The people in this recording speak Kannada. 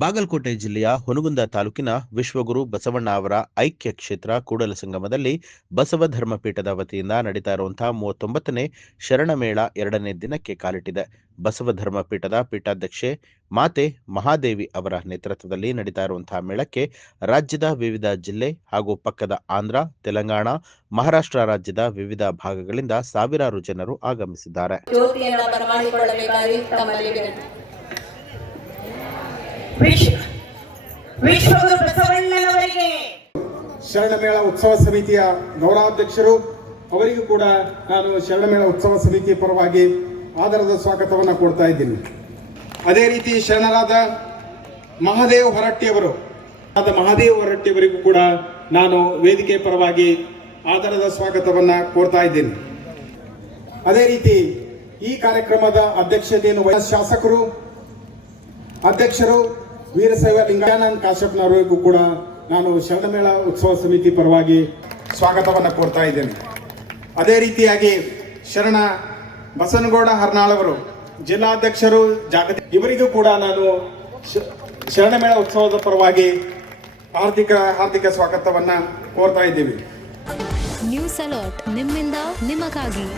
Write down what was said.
ಬಾಗಲಕೋಟೆ ಜಿಲ್ಲೆಯ ಹುನಗುಂದ ತಾಲೂಕಿನ ವಿಶ್ವಗುರು ಬಸವಣ್ಣ ಅವರ ಐಕ್ಯ ಕ್ಷೇತ್ರ ಕೂಡಲಸಂಗಮದಲ್ಲಿ ಬಸವ ಧರ್ಮಪೀಠದ ವತಿಯಿಂದ ನಡೀತಾ ಇರುವಂತಹ 39ನೇ ಶರಣಮೇಳ 2ನೇ ದಿನಕ್ಕೆ ಕಾಲಿಟ್ಟಿದೆ. ಬಸವ ಧರ್ಮಪೀಠದ ಪೀಠಾಧ್ಯಕ್ಷೆ ಮಾತೆ ಮಹಾದೇವಿ ಅವರ ನೇತೃತ್ವದಲ್ಲಿ ನಡೀತಾ ಇರುವಂತಹ ಮೇಳಕ್ಕೆ ರಾಜ್ಯದ ವಿವಿಧ ಜಿಲ್ಲೆ ಹಾಗೂ ಪಕ್ಕದ ಆಂಧ್ರ, ತೆಲಂಗಾಣ, ಮಹಾರಾಷ್ಟ್ರ ರಾಜ್ಯದ ವಿವಿಧ ಭಾಗಗಳಿಂದ ಸಾವಿರಾರು ಜನರು ಆಗಮಿಸಿದ್ದಾರೆ. ವಿಶ್ವಗುರು ಬಸವಣ್ಣನವರಿಗೆ ಶರಣಮೇಳ ಉತ್ಸವ ಸಮಿತಿಯ ಗೌರವಾಧ್ಯಕ್ಷರು ಅವರಿಗೂ ಕೂಡ ನಾನು ಶರಣಮೇಳ ಉತ್ಸವ ಸಮಿತಿ ಪರವಾಗಿ ಆದರದ ಸ್ವಾಗತವನ್ನು ಕೊಡ್ತಾ ಇದ್ದೀನಿ. ಅದೇ ರೀತಿ ಶರಣರಾದ ಮಹಾದೇವ್ ಹೊರಟ್ಟಿಯವರಿಗೂ ಕೂಡ ನಾನು ವೇದಿಕೆ ಪರವಾಗಿ ಆದರದ ಸ್ವಾಗತವನ್ನು ಕೋರ್ತಾ ಇದ್ದೀನಿ. ಅದೇ ರೀತಿ ಈ ಕಾರ್ಯಕ್ರಮದ ಅಧ್ಯಕ್ಷತೆಯನ್ನು ಶಾಸಕರು ಅಧ್ಯಕ್ಷರು ವೀರಶೈವ ಲಿಂಗಾನಂದ ಕಾಶ್ಯಪ್ನವರಿಗೂ ಕೂಡ ನಾನು ಶರಣಮೇಳ ಉತ್ಸವ ಸಮಿತಿ ಪರವಾಗಿ ಸ್ವಾಗತವನ್ನು ಕೋರ್ತಾ ಇದ್ದೇನೆ. ಅದೇ ರೀತಿಯಾಗಿ ಶರಣ ಬಸನಗೌಡ ಹರ್ನಾಳವರು ಜಿಲ್ಲಾಧ್ಯಕ್ಷರು ಇವರಿಗೂ ಕೂಡ ನಾನು ಶರಣಮೇಳ ಉತ್ಸವದ ಪರವಾಗಿ ಹಾರ್ದಿಕ ಸ್ವಾಗತವನ್ನು ಕೋರ್ತಾ ಇದ್ದೀವಿ. ನ್ಯೂಸ್ ಅಲರ್ಟ್ ನಿಮ್ಮಿಂದ ನಿಮಗಾಗಿ.